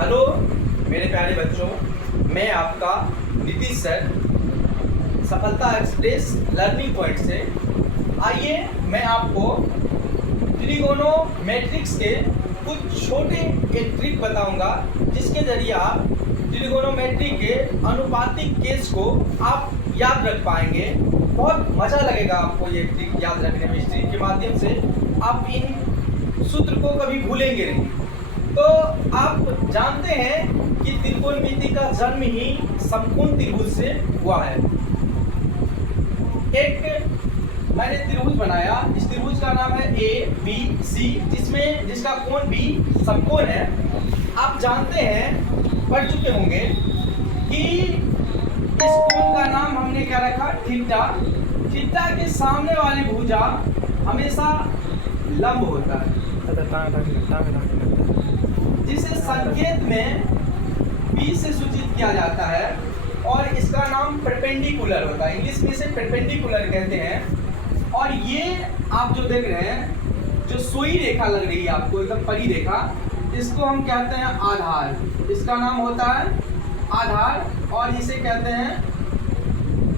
Hello मेरे प्यारे बच्चों, मैं आपका नीतीश सर सफलता एक्सप्रेस लर्निंग पॉइंट से। आइए मैं आपको ट्रिगोनोमेट्रिक्स के कुछ छोटे एक ट्रिक बताऊंगा, जिसके जरिए आप ट्रिगोनोमेट्री के अनुपातिक केस को आप याद रख पाएंगे। बहुत मज़ा लगेगा आपको ये ट्रिक याद रखने में। इस ट्रिक के माध्यम से आप इन सूत्र को कभी भूलेंगे नहीं। तो आप जानते हैं कि त्रिकोणमिति का जन्म ही समकोण त्रिभुज से हुआ है। एक मैंने त्रिभुज बनाया, इस त्रिभुज का नाम है ABC, जिसका कोण भी समकोण है। आप जानते हैं, पढ़ चुके होंगे कि इस कोण का नाम हमने क्या रखा, थीटा। थीटा के सामने वाली भुजा हमेशा लंब होता है, जिसे संकेत में B से सूचित किया जाता है, और इसका नाम परपेंडिकुलर होता है। इंग्लिश में इसे परपेंडिकुलर कहते हैं। और ये आप जो देख रहे हैं, जो सोई रेखा लग रही है आपको, एकदम परी रेखा, इसको हम कहते हैं आधार। इसका नाम होता है आधार, और इसे कहते हैं,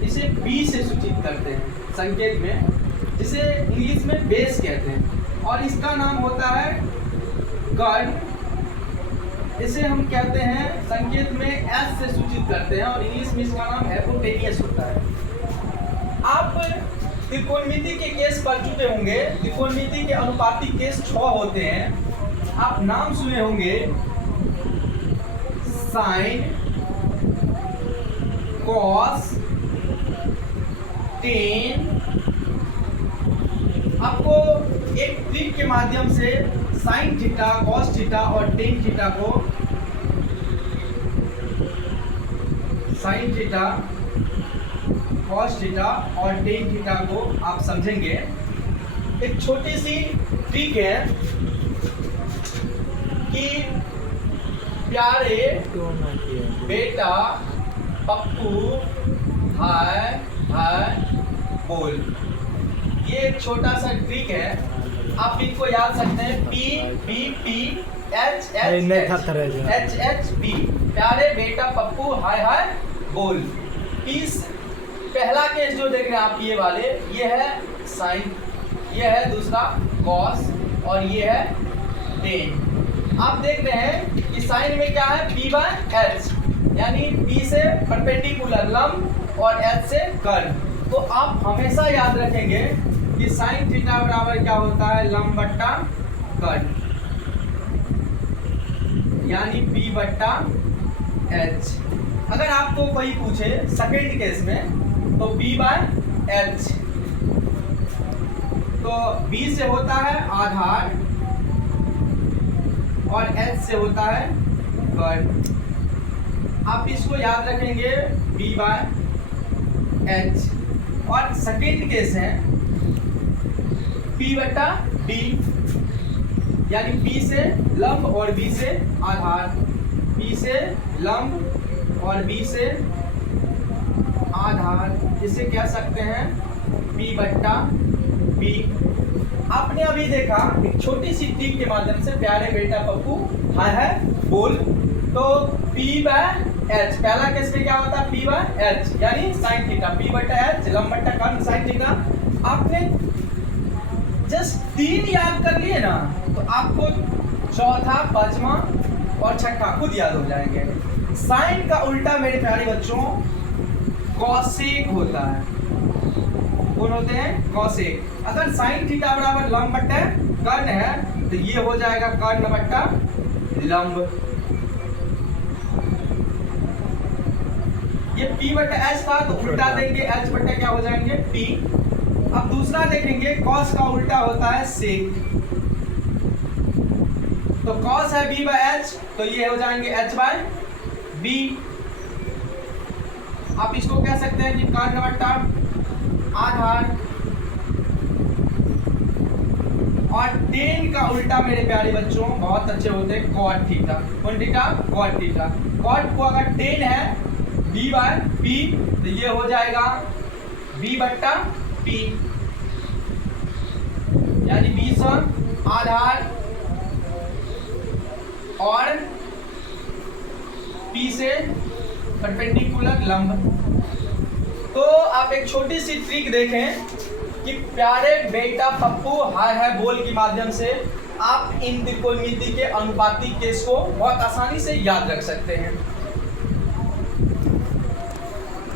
इसे B से सूचित करते हैं संकेत में, जिसे इंग्लिश में बेस कहते हैं। और इसका नाम होता है कर्ण। इसे हम कहते हैं संकेत में S से सूचित करते हैं, और इंग्लिश में इसका नाम हाइपोटेनियस होता है। आप त्रिकोणमिति के केस पढ़ चुके होंगे। त्रिकोणमिति के अनुपातिक केस 6 होते हैं। आप नाम सुने होंगे, साइन, कॉस, टेन। आपको एक ट्रिक के माध्यम से साइन थीटा, कॉस थीटा और टेन थीटा को, साइन थीटा, कॉस थीटा और टेन थीटा को आप समझेंगे। एक छोटी सी ट्रिक है कि प्यारे बेटा पप्पू हाय हाय बोल। ये एक छोटा सा ट्रिक है, आप इनको याद सकते हैं। P P P H H H P, प्यारे बेटा पप्पू हाय हाय बोल। पहला केस जो देख रहे हैं आप, ये वाले, ये है साइन, ये है दूसरा कॉस, और ये है टेन। आप देख रहे हैं कि साइन में क्या है, P/H, यानी P से परपेंडिकुलर लंब और H से कर्ण। तो आप हमेशा याद रखेंगे कि साइन थीटा बराबर क्या होता है, लंब बट्टा कर्ण, यानी P/H। अगर आपको कोई पूछे सेकेंड केस में, तो B/H, तो B से होता है आधार और H से होता है कर्ण। आप इसको याद रखेंगे, B/H। और सेकेंड केस है P/D, यानी P से लंब और B से आधार, P से लंब और B से आधार। इसे कह सकते हैं P/B। आपने अभी देखा एक छोटी सी ट्रिक के माध्यम से, प्यारे बेटा पप्पू हाय हाय बोल। तो P/H, पहला केस में क्या होता है, P/H, यानी साइन थीटा, P/H लंब बट्टा कर्ण साइन थीटा। आपने जस्ट 3 याद कर लिए ना, तो आपको चौथा, पांचवा और छठा खुद याद हो जाएंगे। साइन का उल्टा मेरे प्यारे बच्चों कॉसेक होता है। कौन होते हैं, कॉसेक। अगर साइन थीटा बराबर लंब बट्टा कर्ण है, तो ये हो जाएगा कर्ण बट्टा लंब। ये P/H था, तो उल्टा देंगे, H बट्टा क्या हो जाएंगे, P। अब दूसरा देखेंगे, कॉस का उल्टा होता है सेक। तो कॉस है B/H, तो ये हो जाएंगे H/B। आप इसको कह सकते हैं कि कर्ण बट्टा आधार। और टेन का उल्टा मेरे प्यारे बच्चों बहुत अच्छे होते हैं, कॉट थीटा। कौन थीटा, कॉट थीटा। कॉट को अगर टेन है B/P, तो ये हो जाएगा B/P, यानी 20 आधार और से परपेंडिकुलर लंब। तो आप एक छोटी सी ट्रिक देखें कि प्यारे बेटा पप्पू हाय हाय बोल के माध्यम से आप इन त्रिकोणमिति के अनुपातिक केस को बहुत आसानी से याद रख सकते हैं।